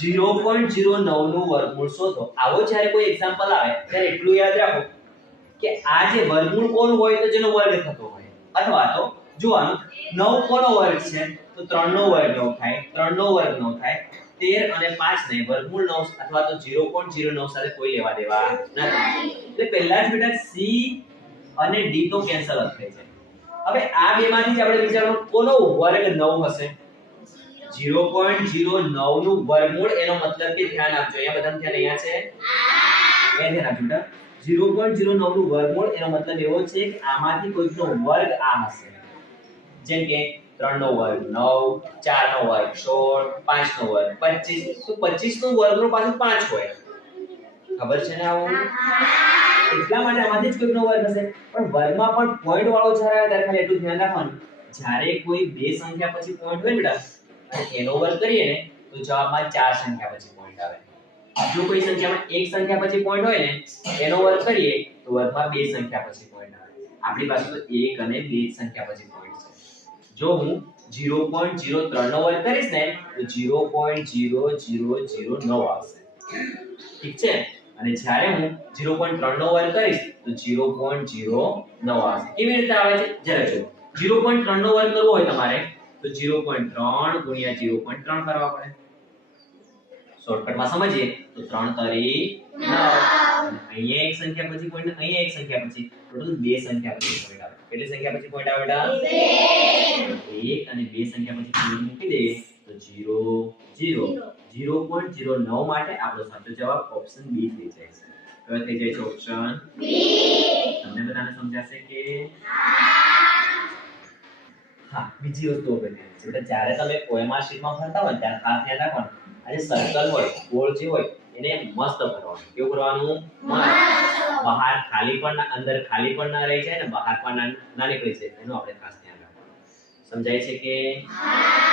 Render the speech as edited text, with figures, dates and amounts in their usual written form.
0.09 નું વર્ગમૂળ શોધો. આવો જ્યારે કોઈ એક્ઝામ્પલ આવે ત્યારે એટલું યાદ રાખો કે આ જે વર્ગમૂળ કોણ હોય તો જેનો વર્ગ થતો હોય, અથવા તો જોવાનું 9 કોનો વર્ગ છે તો 3 નો વર્ગ 9 થાય, 3 નો વર્ગ 9 થાય, 13 અને 5 ને વર્ગમૂળ 9 અથવા તો 0.09 સાથે કોઈ લેવા દેવા નથી. એટલે પહેલા જ બેટા C અને D તો કેન્સલ જ થઈ જાય. હવે આ બેમાંથી જ આપણે વિચારવાનું કોનો વર્ગ 9 હશે. 0.09 નું વર્ગમૂળ એનો મતલબ કે ધ્યાન આપજો, અહીંયા બધાને ધ્યાન અહીંયા છે એ ધ્યાન આપજો બેટા. 0.09 નું વર્ગમૂળ એનો મતલબ એવો છે કે આમાંથી કોઈનો વર્ગ આ હશે. જેમ કે 3 નો વર્ગ 9, 4 નો વર્ગ 16, 5 નો વર્ગ 25, તો 25 નું વર્ગમૂળ પાછું 5 હોય. ખબર છે ને આવું? એટલા માટે આમાંથી જ કોઈનો વર્ગ હશે. પણ વર્ગમાં પણ પોઈન્ટ વાળો જ્યારે આવે ત્યારે ખાલી એટલું ધ્યાન રાખવાનું, જ્યારે કોઈ બે સંખ્યા પછી પોઈન્ટ હોય બેટા અને એનો વર્ગ કરીએ ને તો જવાબમાં 4 સંખ્યા પછી પોઈન્ટ આવે. જો કોઈ સંખ્યામાં એક સંખ્યા પછી પોઈન્ટ હોય ને એનો વર્ગ કરીએ તો વર્ગમાં બે સંખ્યા પછી પોઈન્ટ આવે. આપણી પાસે તો એક અને બે સંખ્યા પછી પોઈન્ટ છે. જો હું 0.03 નો વર્ગ કરીશ ને તો 0.0009 આવશે. ઠીક છે? અને જ્યારે હું 0.3 નો વર્ગ કરીશ તો 0.09 આવશે. કેવી રીતે આવે છે જરા જો. 0.3 નો વર્ગ કરવો હોય તમારે તો 0.3 ગુણ્યા 0.3 કરવા પડે. શોર્ટકટમાં સમજીએ તો 3 તરી 9. અહીંયા એક સંખ્યા પછી પોઈન્ટ, અહીંયા એક સંખ્યા પછી, ટોટલ બે સંખ્યા પછી પોઈન્ટ આવે. કેટલી સંખ્યા પછી પોઈન્ટ આવે બેટા? 2. એક અને બે સંખ્યા પછી પોઈન્ટ મૂકી દઈએ તો 0 0.09 માટે આપણો સાચો જવાબ ઓપ્શન બી થઈ જાય છે. કયો થઈ જાય છે ઓપ્શન બી? તમને બધાને સમજાશે કે હા? બીજી વસ્તુ આપણે એટલે જ્યારે તમે OMR શીટમાં ભરતા હોય ત્યારે ખાસ ધ્યાન રાખવાનું, આ જે સર્કલ હોય ગોળ જે હોય એને મસ્ત ભરવાનું. કેવું કરવાનું? મસ્ત. બહાર ખાલી પણ ના, અંદર ખાલી પણ ના રહી જાય ને બહાર પણ ના નીકળી જાય, એનું આપણે ખાસ ધ્યાન રાખવાનું. સમજાય છે કે હા?